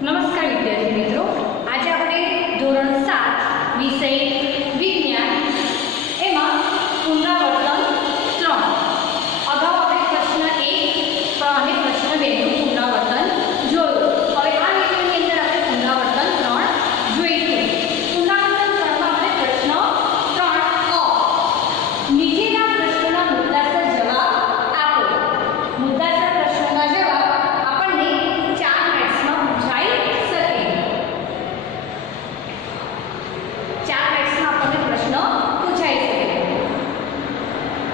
નમસ્કાર વિદ્યાર્થી મિત્રો, આજે આપણે ધોરણ 7 વિષય વિજ્ઞાન એમાં પુનરાવર્તન 3 અગાઉ આપણે પ્રશ્ન 1 અને પ્રશ્ન 2 નું પુનરાવર્તન જોયું. હવે આ વિડિયોની અંદર આપણે પુનરાવર્તન 3 જોઈશું. પુનરાવર્તન 3 માં આપણે પ્રશ્ન 3 નીચેના પ્રશ્નોના મુદ્દાસર જવાબ આપો. મુદ્દાસર પ્રશ્નોના જવાબ આપણને 4 મેથ્સમાં પૂછાઈ શકે. 4 મેથ્સમાં આપણને પ્રશ્ન પૂછાઈ શકે.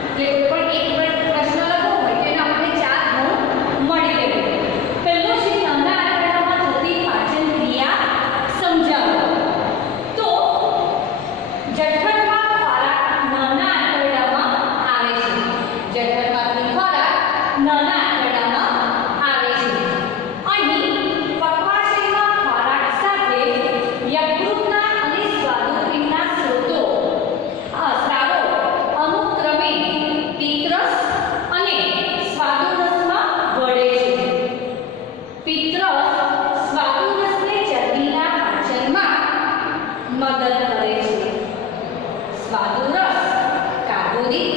એટલે કોઈ પણ એક પ્રશ્ન લખવો હોય તો એને આપણને 4 ગુણ મળી રહે. પહેલો છે નાના આંતરડામાં થતી પાચન ક્રિયા સમજાવો. તો જઠરમાં ખોરાક નાના આંતરડામાં આવે છે. જઠરમાંથી ખોરાક નાના આંતરડામાં આવે છે. અહીં પક્વાશયમાં ખોરાક સાથે યકૃતના અને સ્વાદુપિંડના સ્ત્રોતો સ્રાવો અનુક્રમે પિત્તરસ અને સ્વાદુરસમાં ભળે છે. પિત્તરસ સ્વાદુરસને ચરબીના પાચનમાં મદદ કરે છે. સ્વાદુરસ કાર્બોદિત,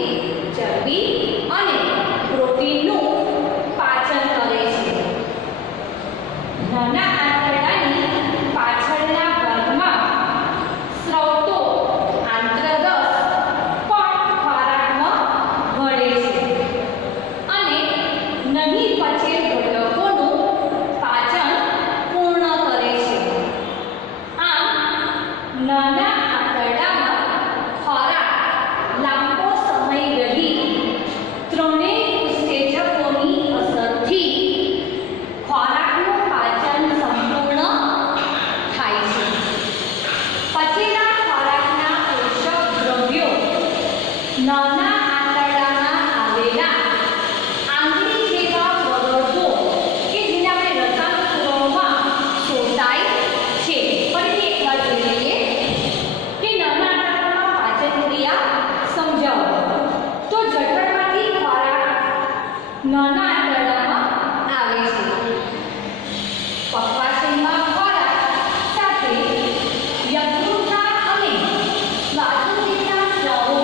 ચરબી અને પ્રોટીનનું પાચન કરે છે. નાના આંતરડાની પાછળના ભાગમાં સ્ત્રોતો આંતરરસ પણ ખોરાકમાં ભળે છે અને નહીં પચેલ ઘટકોનું પાચન પૂર્ણ કરે છે. આમ નાના આંતરડામાં ખોરાક લાંબો સમય રહી ત્રણેય ઉત્સેચકોની અસરથી ખોરાકનું પાચન સંપૂર્ણ થાય છે. પચેલા ખોરાકના પોષક દ્રવ્યો નાના આંતરડામાં આવેલા આંગળી જેવા પદાર્થો કે જેને આપણે રસાયણ પુરવવામાં શોષાય છે. ફરીથી એકવાર જોઈ લઈએ કે નાના આંતરડામાં પાચન ક્રિયા સમજાવો. તો જઠરમાંથી ખોરાક નાના આંતરડામાં આવે છે. પક્વાશયમાં ખોરાક સાથે યકૃતના અને સ્વાદુપિંડના સ્રાવો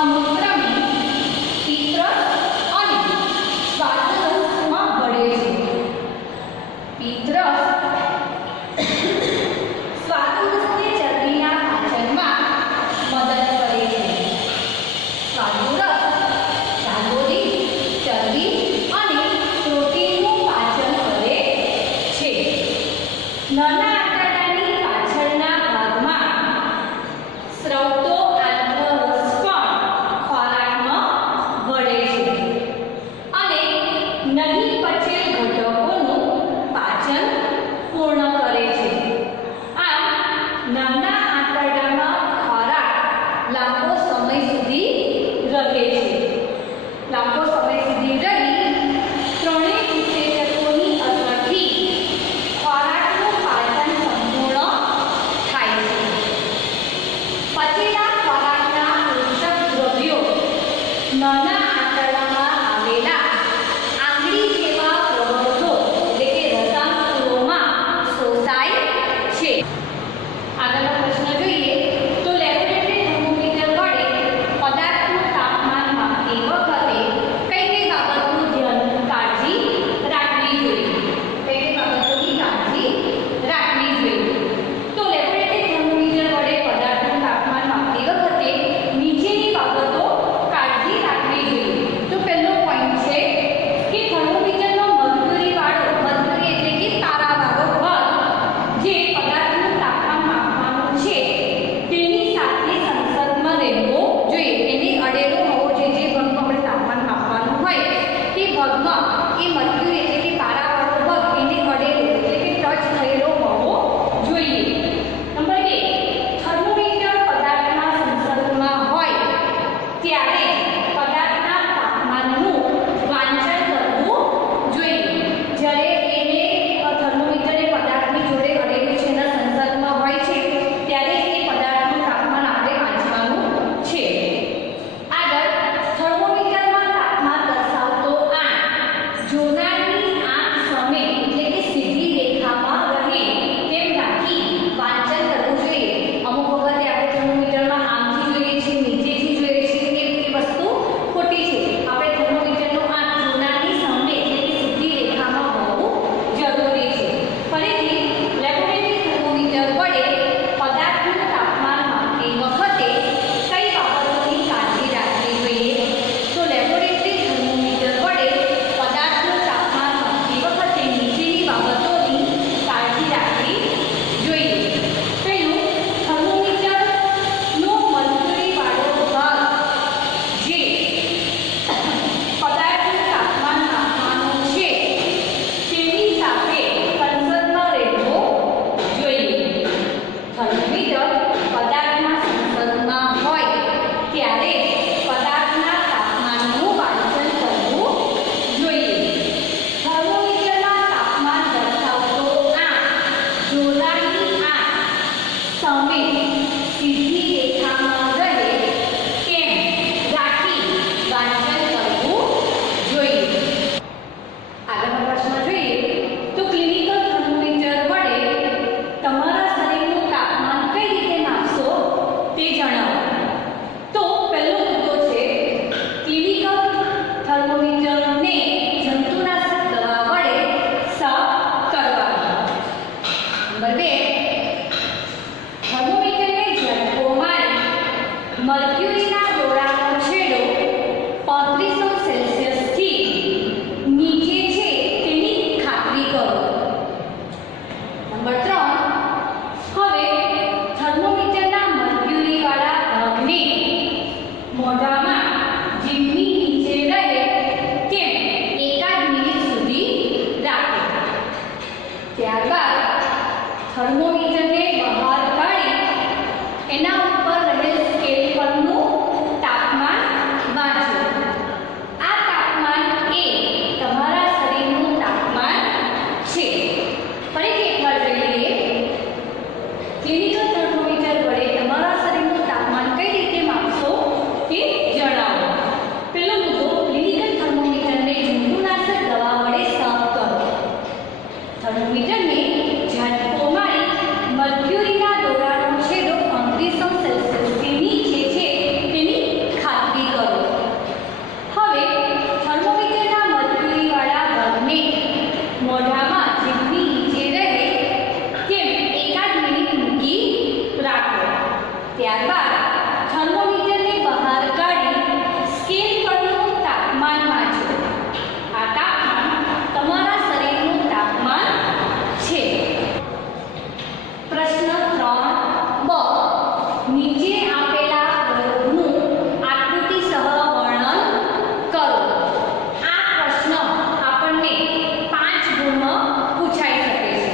અનુક્રમે પિત્તરસ અને સ્વાદુરસમાં ભળે છે. પિત્તરસ સ્વાદુરસને ચરબીના પાચનમાં મદદ કરે છે. સ્વાદુરસ કાર્બોદિત, ચરબી અને પ્રોટીનનું પાચન કરે છે. નાના આંતરડાની પાછળના ભાગમાં સ્ત્રોતો આંતરરસ પણ ખોરાકમાં ભળે છે અને નહીં પચેલ ઘટકોનું પાચન પૂર્ણ કરે છે. આમ નાના આંતરડામાં ખોરાક લાંબો સમય સુધી રહે છે. લાંબો સમય સુધી રહી ત્રણેય ઉત્સેચકોની અસરથી ખોરાકનું પાચન સંપૂર્ણ થાય છે. પચેલા સમેત સીધી રેખામાં રહે તેમ રાખી વાંચન કરવું જોઈએ. આગળનો પ્રશ્ન જોઈએ તો ક્લિનિકલ થર્મોમીટર વડે તમારા શરીરનું તાપમાન કઈ રીતે માપશો તે જણાવો. તો પહેલો મુદ્દો છે ક્લિનિકલ થર્મોમીટરને જંતુનાશક દવા વડે સાફ કરવાનું. નંબર 2, થર્મોમીટરને ઝટકો મારી મર્ક્યુરીના દોરાનો છેડો 3500 સેલ્સિયસથી નીચે છે તેની ખાતરી કરો. નંબર 3, હવે થર્મોમીટરના મર્ક્યુરીવાળા ભાગને મોઢામાં જીભની નીચે રહે તેમ 1 મિનિટ સુધી રાખો. ત્યારબાદ થર્મોમીટરને બહાર કાઢી એના ઉપર રહેલ સ્કેલ પરનું તાપમાન વાંચો. આ તાપમાન એ તમારા શરીરનું તાપમાન છે. ફરીથી એકવાર જોઈ લઈએ. ક્લિનિકલ થર્મોમીટર વડે તમારા શરીરનું તાપમાન કઈ રીતે માપશો તે જણાવો. પહેલો મુદ્દો ક્લિનિકલ થર્મોમીટરને જંતુનાશક દવા વડે સાફ કરો. થર્મોમીટરને ઝટકો મારી મર્ક્યુરીના દોરાનો છેડો 3500 સેલ્સિયસથી નીચે છે તેની ખાતરી કરો. હવે થર્મોમીટરના મર્ક્યુરીવાળા ભાગને મોઢામાં જીભની નીચે રહે તેમ 1 મિનિટ મૂકી રાખો. ત્યારબાદ થર્મોમીટરને બહાર કાઢી સ્કેલ પરનું તાપમાન વાંચો. આ તાપમાન તમારા શરીરનું તાપમાન છે. પ્રશ્ન 3બ, નીચે આપેલા પ્રયોગનું આકૃતિસહ વર્ણન કરો. આ પ્રશ્ન આપણને 5 ગુણમાં પૂછાઈ શકે છે.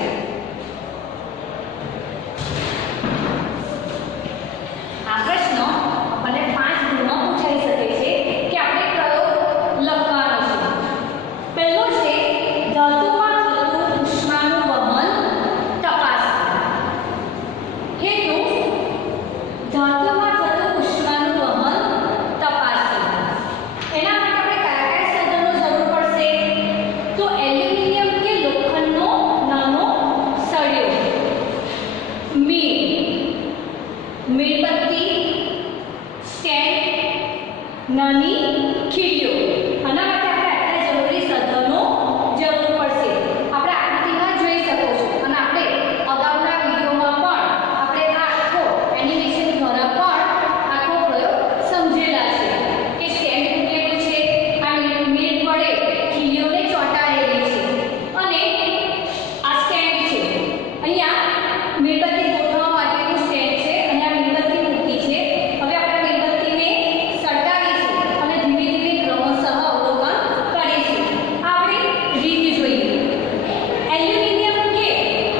આ પ્રશ્ન આપણને 5 ગુણમાં પૂછાઈ શકે છે કે આપણે પ્રયોગ લખવાનો છે. પહેલો છે ધાતુમાં થતું ઉષ્માનું વહન તપાસવું. હેતુ ધાતુમાં થતું ઉષ્માનું વહન તપાસવું. એના માટે આપણે કયા સાધનનો જરૂર પડશે? તો એલ્યુમિનિયમ કે લોખંડનો નાનો સળિયો, મીણબત્તી, સ્ટેન્ડ, નાની ખીલીઓ. આના માટે આપણે આટલા જરૂરી સાધનો જરૂર પડશે. આપણે આકૃતિમાં જોઈ શકો છો અને આપણે અગાઉના વિડીયોમાં પણ આપણે આ આખો એનિમેશન દ્વારા પણ આખો પ્રયોગ સમજેલા છે કે સ્ટેન્ડ મૂકેલું છે, આ મીણ વડે ખીલીઓને ચોંટાડેલી છે અને આ સ્ટેન્ડ છે. અહીંયા મીણબત્તી ગોઠવવા માટેનું સ્ટેન્ડ છે અને આ મીણબત્તી મૂકી છે. હવે આપણે મીણબત્તીને સળગાવીશું અને ધીમે ધીમે ક્રમશઃ અવલોકન કરીશું. આ આપણી રીત જોઈએ. એલ્યુમિનિયમ કે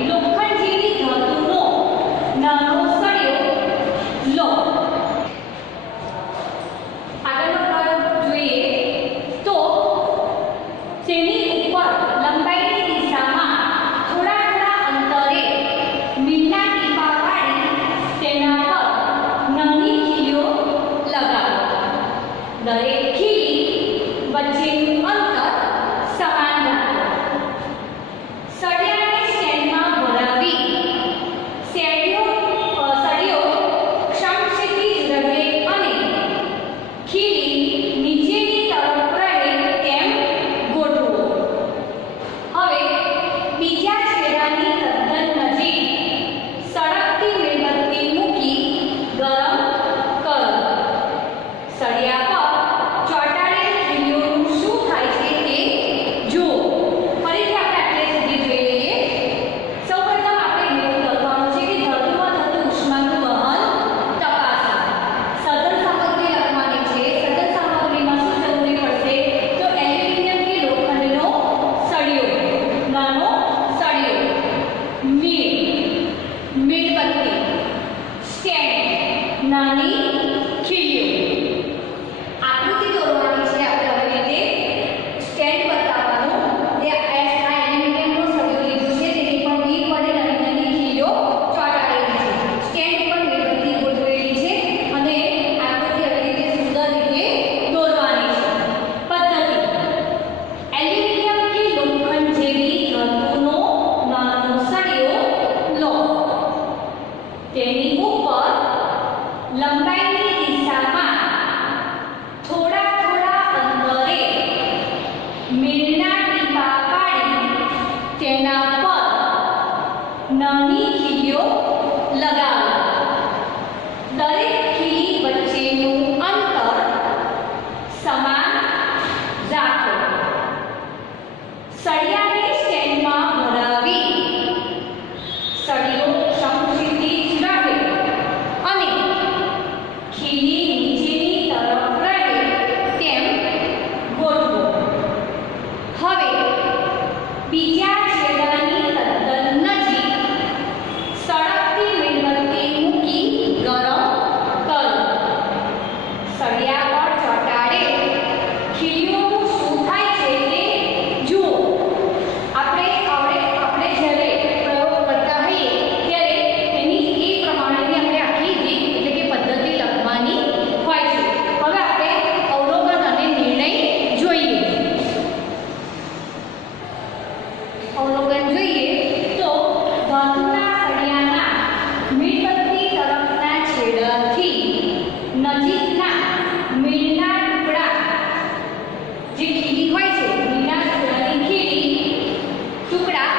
લોખંડ જેવી ધાતુનો નાનો સળિયો લો. આગળનો પ્રયોગ જોઈએ તો તેની ઉપર લંબાઈની દિશામાં થોડા થોડા અંતરે મીણના ટીપા પાડી તેના પર નાની ખીલીઓ લગાવો. દરેક ખીલી વચ્ચેનું અંતર સમાન રાખો. સળિયાને સ્ટેન્ડમાં ભરાવી સળિયો ક્ષમક્ષિતિજ રહે અને ખીલી નીચેની તરફ રહે તેમ ગોઠવો. હવે બીજા છેડાની તદ્દન નજીક સળગતી મીણબત્તી મૂકી ગરમ કરો. સળિયા પર ચોંટાડેલ ખીલીઓનું શું થાય છે તે જુઓ. ફરીથી આપણે આટલે સુધી જોઈ લઈએ. સૌપ્રથમ આપણે એવું લખવાનું છે કે ધાતુમાં થતું ઉષ્માનું વહન તપાસો. સાધન સામગ્રી લખવાની છે. સાધન સામગ્રીમાં શું જરૂરી પડશે? તો એલ્યુમિનિયમ કે લોખંડનો સળિયો, નાનો સળિયો, મીણબત્તી, સ્ટેન્ડ, નાની ખીલીઓ. આકૃતિ દોરવાની છે આપણે આવી રીતે. સ્ટેન્ડ બતાવવાનું. તે એલ્યુમિનિયમનો સળિયો લીધો છે તેની પર મીણ વડે નાની નાની ખીલીઓ ચોંટાડેલી છે. સ્ટેન્ડ નાની ખીલીઓ લગાવો. દરેક ખીલી વચ્ચેનું અંતર સમાન રાખો. સળિયાને સ્ટેન્ડમાં ભરાવી સળિયો સમક્ષિતિજ રહે અને ખીલી નીચેની તરફ રહે તેમ ગોઠવો. હવે બીજા છેડાની તદ્દન નજીક સળગતી મીણબત્તી મૂકી ગરમ કરો. સળિયા પર ચોંટાડે ખીલીઓનું શું થાય છે તે જુઓ. આપણે જ્યારે પ્રયોગ કરતા હોઈએ ત્યારે એની એ પ્રમાણેની આપણે આખી રીત એટલે કે પદ્ધતિ લખવાની હોય છે. હવે આપણે અવલોકન અને નિર્ણય જોઈએ. અવલોકન જોઈએ તો ધાતુના સળિયાના મીણબત્તી તરફના છેડાથી નજીકના મીણના ટુકડા જે ખીલી હોય છે મીણના ટુકડાની ખીલી ટુકડા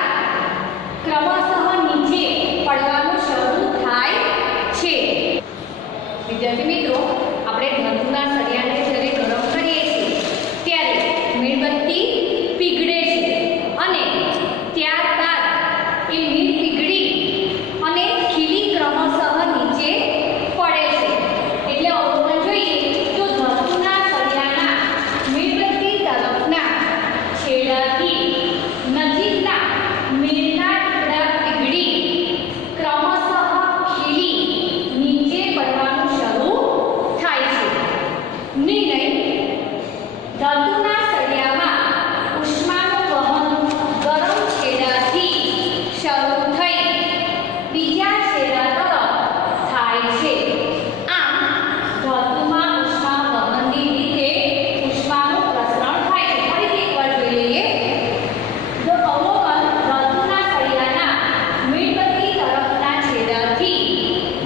ક્રમશઃ નીચે પડવાનું શરૂ થાય છે. વિદ્યાર્થી મિત્રો, આપણે ધાતુના સળિયાને જ્યારે ગરમ કરીએ છીએ ત્યારે મીણબત્તી પીગળે છે અને ત્યારબાદ એ મીણ પીગળી અને ખીલી ક્રમશઃ નીચે પડે છે. એટલે અવલોકન જોઈએ તો ધાતુના સળિયાના મીણબત્તી તરફના છેડાથી નજીકના મીણના ટુકડા પીગળી ક્રમશઃ ખીલી નીચે પડવાનું શરૂ થાય છે. નિર્ણય: ધાતુના સળિયામાં ઉષ્માનું વહન ગરમ છેડાથી શરૂ થઈ બીજા છેડા તરફ થાય છે. આમ ધાતુમાં ઉષ્મા વહનની રીતે ઉષ્માનું પ્રસરણ થાય છે. ફરીથી એકવાર જોઈ લઈએ. જો અવલોકન: ધાતુના સળિયાના મીણબત્તી તરફના છેડાથી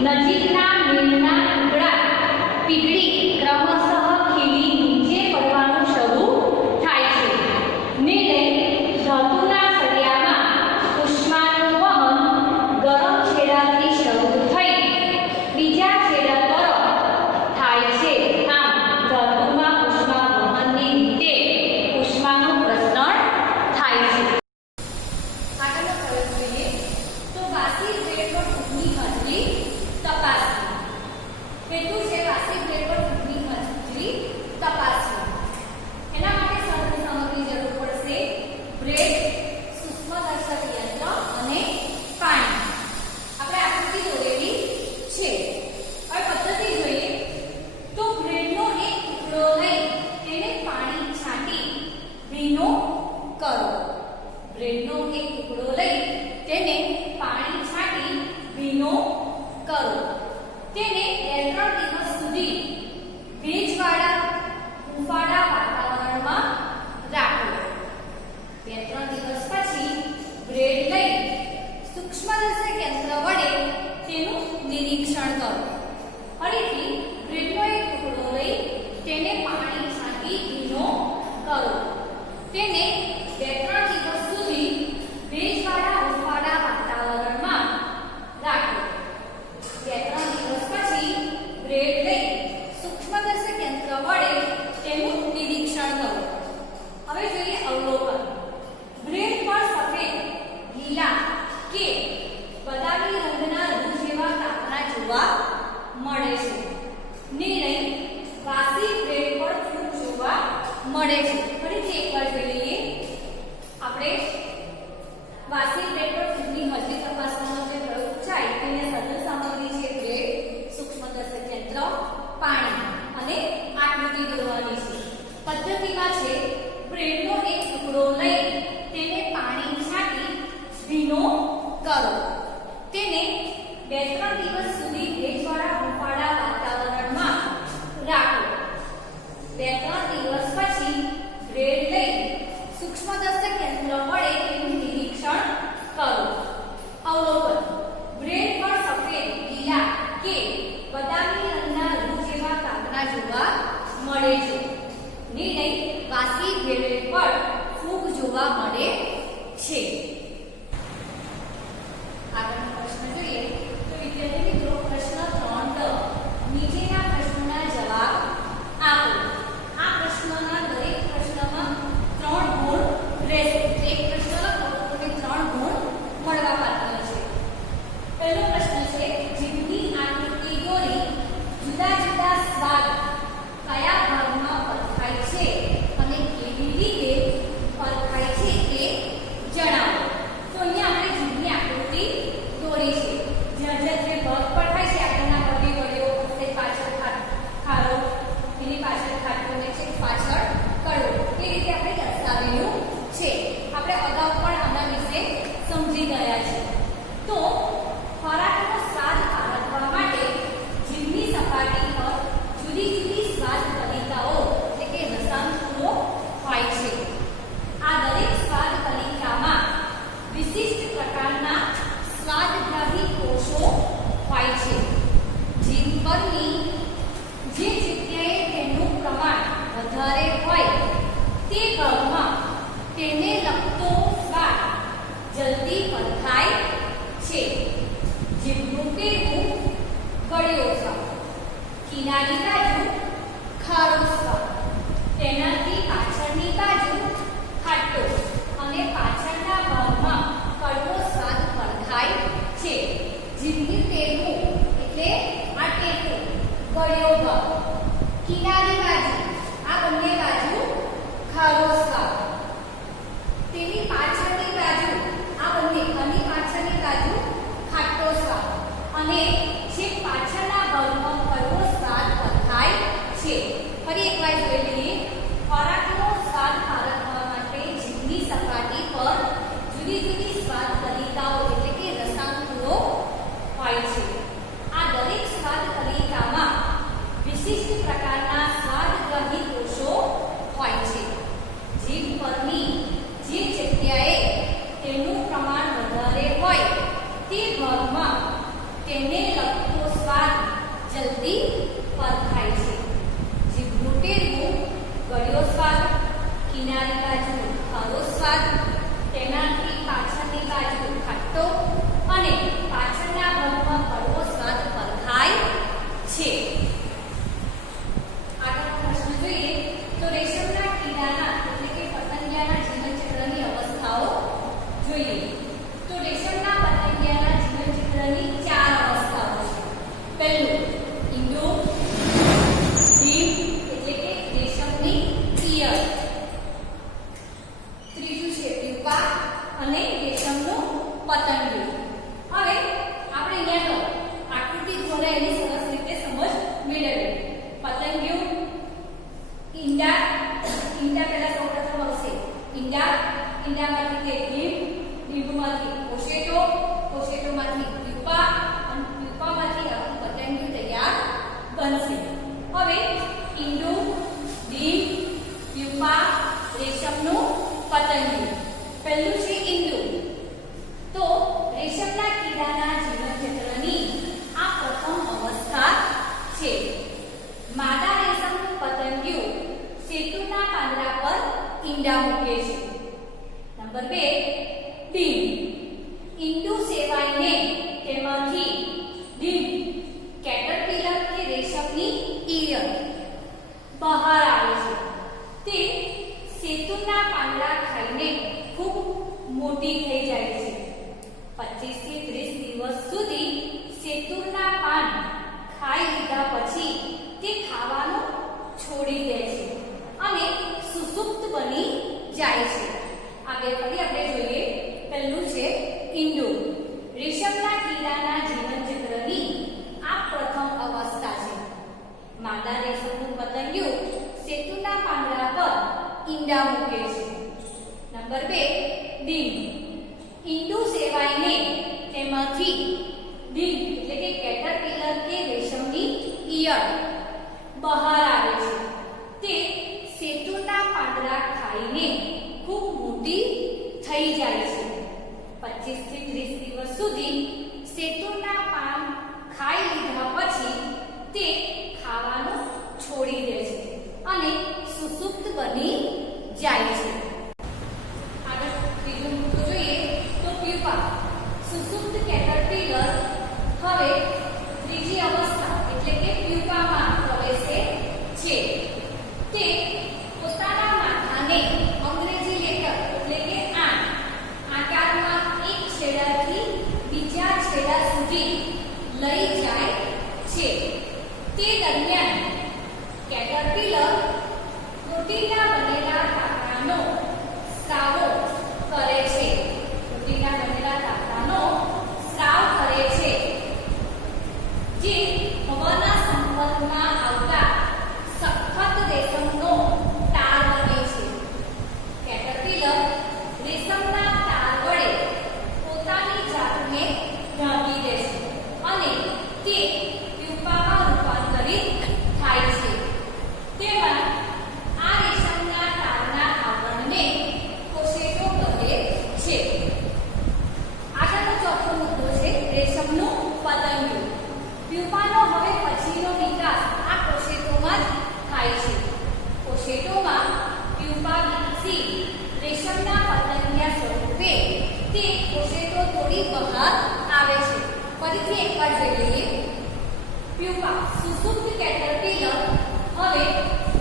નજીકના મીણના ટુકડા પીગળી ક્રમશઃ ખીલી નીચે પડવાનું શરૂ થાય છે. નિર્ણય: ધાતુના સળિયામાં ઉષ્માનું વહન ગરમ છેડાથી શરૂ થઈ બીજા છેડા તરફ થાય છે. આમ ધાતુમાં ઉષ્મા વહનની રીતે ઉષ્માનું પ્રસરણ થાય છે. આગળનો પ્રયોગ જોઈએ તો વાસી બ્રેડ પર ફૂગની હાજરી તપાસવી. હેતુ છે વાસી બ્રેડ પર ફૂગની હાજરી તપાસવી. એના માટે સામગ્રી જરૂર પડશે: બ્રેડ, સૂક્ષ્મદર્શક યંત્ર અને પાણી. આપણે આકૃતિ દોરેલી છે. હવે પદ્ધતિ જોઈએ તો બ્રેડનો એક ટુકડો લઈ તેને પાણી છાંટી ભીનો કરો. બ્રેડનો એક ટુકડો લઈ તેને પાણી છાંટી ભીનો કરો. તેને 2-3 દિવસ સુધી ભેજવાળા હૂંફાળા વાતાવરણમાં રાખો. 2-3 દિવસ પછી બ્રેડ લઈ સૂક્ષ્મદર્શક યંત્ર વડે તેનું નિરીક્ષણ કરો. ફરીથી બ્રેડનો એક ટુકડો લઈ તેને પાણી છાંટી ભીનો કરો. તેને 2-3 દિવસ સુધી ભેજવાળા હૂંફાળા વાતાવરણમાં રાખો. 2-3 દિવસ પછી બ્રેડ લઈ સૂક્ષ્મદર્શક યંત્ર વડે તેનું નિરીક્ષણ કરો. હવે જોઈએ અવલોકન: બ્રેડ પર સફેદ, લીલા કે બદામી રંગના રૂ જેવા કાપડા જોવા મળે છે. નિર્ણય: વાસી બ્રેડ પર ફૂગ જોવા મળે છે. ફરીથી એકવાર જોઈ લઈએ. આપણે વાસી બ્રેડ પર ફૂગની હાજરી તપાસવાનો જે પ્રયોગ થાય તેને સાધન સામગ્રી છે બ્રેડ, સૂક્ષ્મદર્શક યંત્ર, પાણી અને આકૃતિ દોરવાની છે. પદ્ધતિમાં છે બ્રેડનો એક ટુકડો લઈ તેને પાણી છાંટી ભીનો કરો. તેને 2-3 દિવસ સુધી ભેજવાળા હૂંફાળા વાતાવરણમાં રાખો. 2-3 દિવસ પછી બ્રેડ લઈ સૂક્ષ્મદર્શક યંત્ર વડે તેનું નિરીક્ષણ કરો. અવલોકન: બ્રેડ પર સફેદ, લીલા કે બદામી રંગના રૂ જેવા કાપડા જોવા મળે છે. નિર્ણય: વાસી બ્રેડ પર ફૂગ જોવા મળે છે. તો ખોરાકનો સ્વાદ પારખવા માટે જીભની સપાટી પર જુદી જુદી સ્વાદ કલિકાઓ એટલે કે રસાયણો હોય છે. આ દરેક સ્વાદ કલિકામાં વિશિષ્ટ પ્રકારના સ્વાદગ્રાહી કોષો હોય છે. જીભ પરની જે જગ્યાએ તેનું પ્રમાણ વધારે હોય તે ભાગમાં તેને લગતો સ્વાદ જલ્દી પરખાય છે. જીભનું પેટનું ગળ્યો સ્વાદ, કિનારી બાજુ ખારો સ્વાદ, તેનાથી પાછળની બાજુ ખાટો અને પાછળના ભાગમાં કડવો સ્વાદ પરખાય છે. જીભની પેટનું એટલે આ ટેકું ગળ્યો ભાગ, કિનારી બાજુ આ બંને બાજુ ખારો સ્વાદ, તેની પાછળની બાજુ આ બંને આની પાછળની બાજુ ખાટો સ્વાદ અને છેક પાછળના ભાગમાં કડવો સ્વાદ પરખાય છે. ફરી એકવાર જોઈ લઈએ. ખોરાકનો સ્વાદ પારખવા માટે જીભની સપાટી પર જુદી જુદી સ્વાદ કલિકાઓ એટલે કે રસાયણો હોય છે. આ દરેક સ્વાદ કલિકામાં વિશિષ્ટ પ્રકારના સ્વાદગ્રાહી કોષો હોય છે. જીભ પરની જે જગ્યાએ તેનું પ્રમાણ વધારે હોય તે ભાગમાં તેને લગતો સ્વાદ જલ્દી પરખાય છે. જીભનું ટેરવું ગળ્યો સ્વાદ, કિનારી બાજુ ખારો સ્વાદ, તેનાથી પાછળની બાજુ ખાટો અને પાછળના ભાગમાં કડવો સ્વાદ પરખાય છે. આગળનો પ્રશ્ન જોઈએ તો રેશમના કીડાના એટલે કે પતંગિયાના જીવનચક્રની અવસ્થાઓ જોઈએ. તો રેશમના પતંગિયાના જીવનચક્રની 4 અવસ્થાઓ છે. પહેલું ઈંડુ, ડીમ એટલે કે રેશમની ઈયળ, ત્રીજું છે પ્યુપા અને રેશમનું પતંગિયું. હવે આપણે અહીંયા તો આકૃતિ દ્વારા એની સરસ રીતે સમજ મેળવીએ. પતંગિયું, ઈંડા પહેલા સૌપ્રથમ આવશે ઈંડામાંથી તે ડીમ, ડીમમાંથી કોશેટોમાંથી પ્યુપા અને પ્યુપામાંથી આપણું પતંગિયું તૈયાર બનશે. હવે ઈંડુ, ડીમ, પ્યુપા, રેશમનું પતંગિયું. પહેલું છે ઈંડુ. તો રેશમના કીડાના જીવનચક્રની આ પ્રથમ અવસ્થા છે. માદા રેશમનું પતંગિયું સેતુના પાંદડા પર ઈંડા મૂકે છે. Number 2 dim. ઈંડુ સેવાઈને તેમાંથી ડીમ કેટરપિલર કે રેશમની ઈયળ બહાર આવે છે. તે સેતુના પાંદડા ખાઈને ખૂબ મોટી થઈ જાય છે. 25 થી 30 દિવસ સુધી સેતુના પાન ખાઈ લીધા પછી તે ખાવાનું છોડી દે છે અને સુસુપ્ત બની જાય છે. આગળ ફરી આપણે જોઈએ. પહેલું છે ઈંડુ. રેશમના કીડાના જીવનચક્રની આ પ્રથમ અવસ્થા છે. માદા રેશમનું પતંગિયું સેતુના પાંદડા પર ઈંડા મૂકે છે. Number 2 dim. ઈંડુ સેવાઈને તેમાંથી ડીમ એટલે કે કેટરપિલર કે રેશમની ઈયળ બહાર આવે છે. તે સેતુના પાંદડા ખાઈને ખૂબ મોટી થઈ જાય છે. 25 થી 30 દિવસ સુધી સેતુના પાન ખાઈ લીધા પછી તે ખાવાનું છોડી દે છે અને સુસુપ્ત બની જાય છે. આગળ ત્રીજું મુદ્દો જોઈએ તો પ્યુપા. સુસુપ્ત કેટરપિલર હવે ત્રીજી અવસ્થા એટલે કે પ્યુપામાં પ્રવેશે છે. તે પોતાના માથાને અંગ્રેજી લેટર એટલે કે આકારમાં એક છેડાથી બીજા છેડા સુધી લઈ જાય છે. તે દરમિયાન કેટરપિલર પ્રોટીનના બનેલા ટાંકાનો તે કોશેટો તોડી બહાર આવે છે. ફરીથી એકવાર જોઈ લઈએ. પ્યુપા સુસુપ્ત કેટરપિલર હવે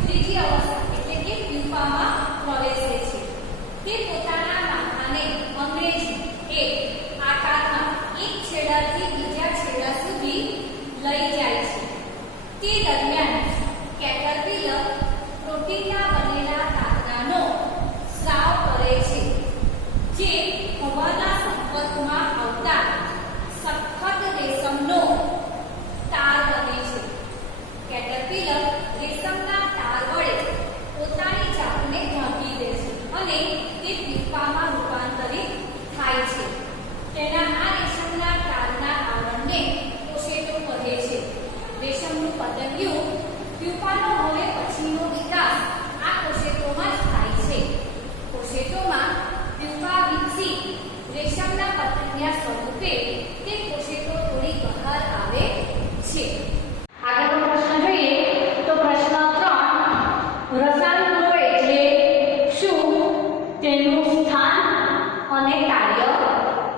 ત્રીજી અવસ્થા એટલે કે પ્યુપામાં પ્રવેશે છે. તે પોતાના માથાને અંગ્રેજી એક આકારમાં એક છેડાથી બીજા છેડા સુધી લઈ જાય છે. તે દરમિયાન કેટરપિલર પ્રોટીનના બનેલા તાતણાનો સ્રાવ કરે છે, જે હવાના સંપર્કમાં આવતા સખત રેશમનો તાર બને છે. કેટરપિલર રેશમના તાર વડે પોતાની જાતને ઢાંકી દે છે અને તે પ્યુપામાં રૂપાંતરિત થાય છે. તેના આ રેશમના તારના આવરણને કોશેટો કહે છે. રેશમનું પતંગિયું પ્યુપાનો હવે પછીનો વિકાસ આ કોશેટોમાં જ થાય છે. કોશેટોમાં પ્યુપા વિકસી રેશમના પતંગિયા સ્વરૂપે તે કોશેટો તોડી બહાર આવે છે. આગળનો પ્રશ્ન જોઈએ તો પ્રશ્ન 3 રસાયણો એટલે શું, તેનું સ્થાન અને કાર્ય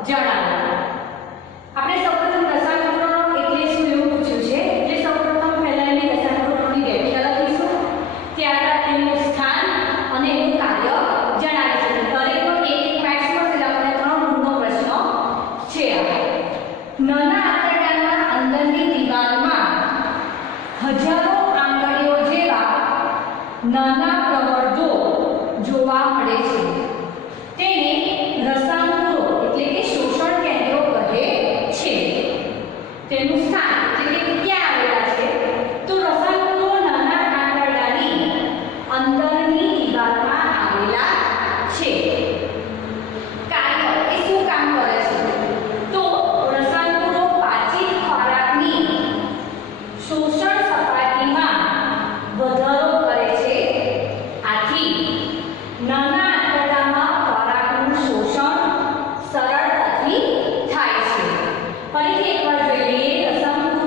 જણાવો. આપણે સૌપ્રથમ રસાયણો એટલે શું એવું પૂછ્યું છે, એટલે સૌપ્રથમ પહેલા એની રસાયણોની વ્યાખ્યા લખીશું, ત્યારબાદ તેનું સ્થાન અને એનું કાર્ય જણાવીશું. દરેકનો એક માર્ક્સ મળશે. આપણે 3 ગુણનો પ્રશ્ન છે. નાના આંતરડાના અંદરની દિવાલમાં હજારો આંગળીઓ જેવા નાના પ્રવર્ધો જોવા મળે છે. તેને રસાંકુરો એટલે કે શોષણ કેન્દ્રો કહે છે. તેનું સ્થાન એટલે કે ક્યાં આવેલા છે, તો રસાંકુરો નાના આંતરડાની અંદરની દિવાલમાં આવેલા છે. કાર્ય એ શું કામ કરે છે, તો રસાંકુરો પાચિત ખોરાકની શોષણ સપાટીમાં વધારો કરે છે. આથી નાના આંતરડામાં ખોરાકનું શોષણ સરળતાથી થાય છે. ફરીથી એકવાર જોઈએ. રસાંકુરો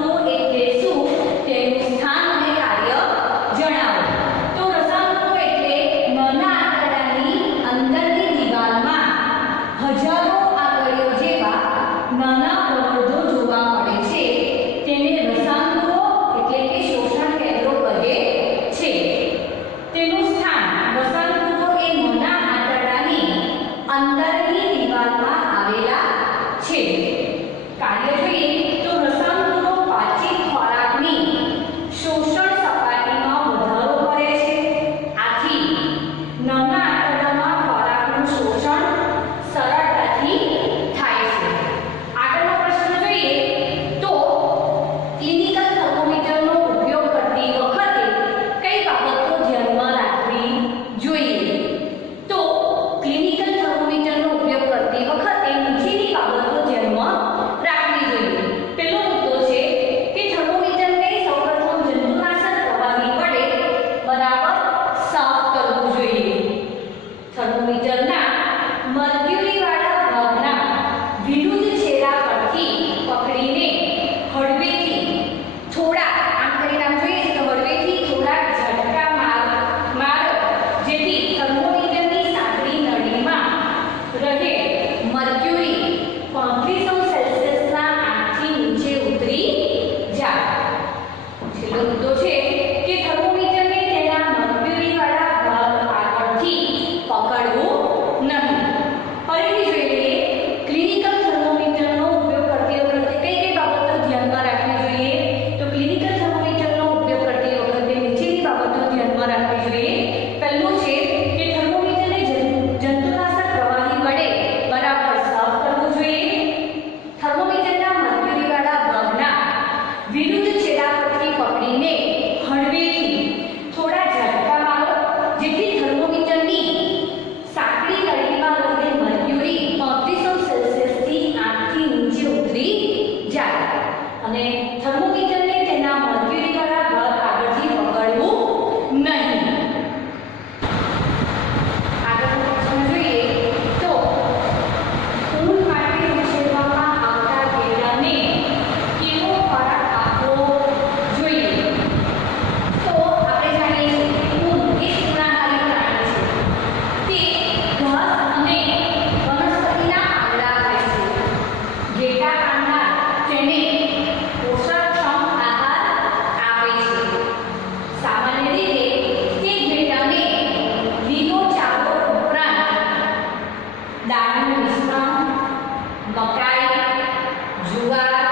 જુવાર,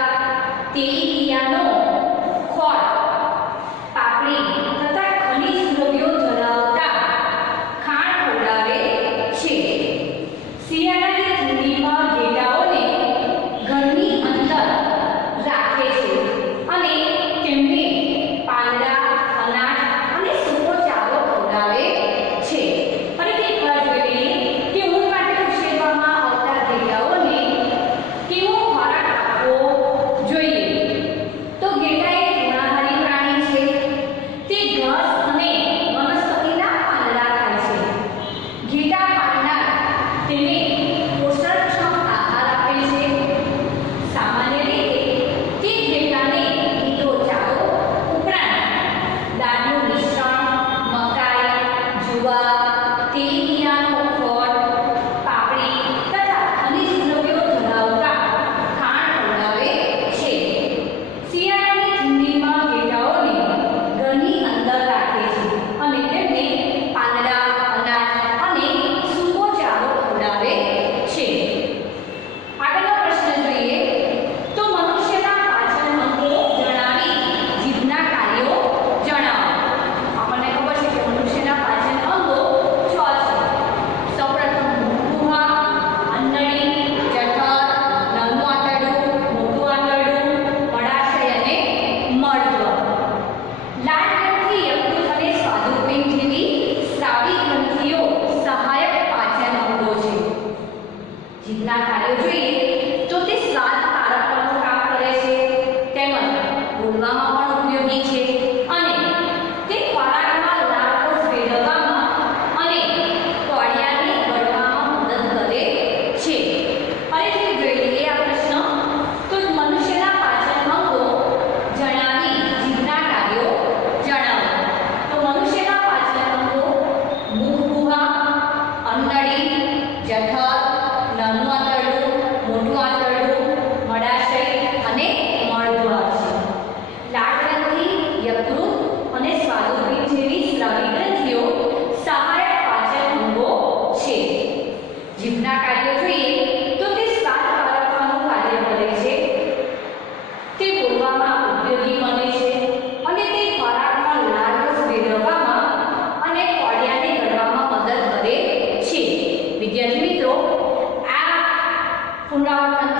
તેલીબિયાંનો ખોળ, પાપડી તથા ખનિજ દ્રવ્યો ધરાવતા ખાણ ખવડાવે છે. શિયાળાની ઠંડીમાં ઘેટાઓને ઘરની અંદર રાખે છે અને તેમને પાંદડા, અનાજ અને સૂકો ચારો ખવડાવે છે. ફરીથી એકવાર જોઈ લઈએ કે ઊન માટે ઉછેરવામાં આવતા ઘેટાઓને કેવો ખોરાક આપવો જોઈએ. તો ઘેટા એક તૃણાધારી પ્રાણી છે. તે ઘાસ અને વનસ્પતિના પાંદડા ખાય છે. ઘેટા પાળનાર તેને પોષણક્ષમ આહાર આપે છે. સામાન્ય રીતે તે ઘેટાને લીલો ચારો ઉપરાંત દાળનું મિશ્રણ, મકાઈ, જુવાર, તેલીબિયાંનો ખોળ, પાપડી તથા ખનિજ દ્રવ્યો ધરાવતા ખાણ ખવડાવે છે. શિયાળાની ઠંડીમાં ઘેટાઓને ઘરની અંદર રાખે છે અને તેમને પાંદડા, અનાજ અને સૂકો ચારો ખવડાવે છે. આગળનો પ્રશ્ન જોઈએ તો મનુષ્યના પાચન અંગો જણાવી જીભના કાર્યો જણાવો. આપણને ખબર છે કે મનુષ્યના પાચન અંગો 6 છે. સૌપ્રથમ મુખગુહા, અંડળી, જઠર, નાનું આંતરડું, મોટું આંતરડું, મળાશય અને મળદ્વાર. લાળ ગ્રંથિ, યકૃત અને સ્વાદુપિંડ જેવી સ્રાવી ગ્રંથિઓ સહાયક પાચન અંગો છે. જીભના કાર્યો જોઈએ તો તે સ્વાદ પારખવાનું કામ કરે છે, તેમજ બોલવામાં પણ ઉપયોગી છે અને તે ખોરાકમાં લાળરસ ભેળવવામાં અને કોળિયાને ગળવામાં મદદ કરે છે. ફરીથી જોઈ લઈએ આ પ્રશ્ન તો મનુષ્યના પાચન અંગો જણાવી જીભના કાર્યો જણાવો. તો મનુષ્યના પાચન અંગો મુખગુહા, અંડળી, જઠર, નાનું આંતરડું, મોટું આંતરડું, મળાશય અને મળદ્વાર છે. લાળ ગ્રંથિ, યકૃત અને સ્વાદુપિંડ જેવી સ્રાવી ગ્રંથિઓ સહાયક પાચન અંગો છે. જીભના કાર્યો જોઈએ તો તે સ્વાદ પારખવાનું કાર્ય કરે છે, તે બોલવામાં ઉપયોગી બને છે અને તે ખોરાકમાં લાળરસ ભેળવવામાં અને કોળિયાને ગળવામાં મદદ કરે છે. વિદ્યાર્થી મિત્રો, આ પુનરાવર્તન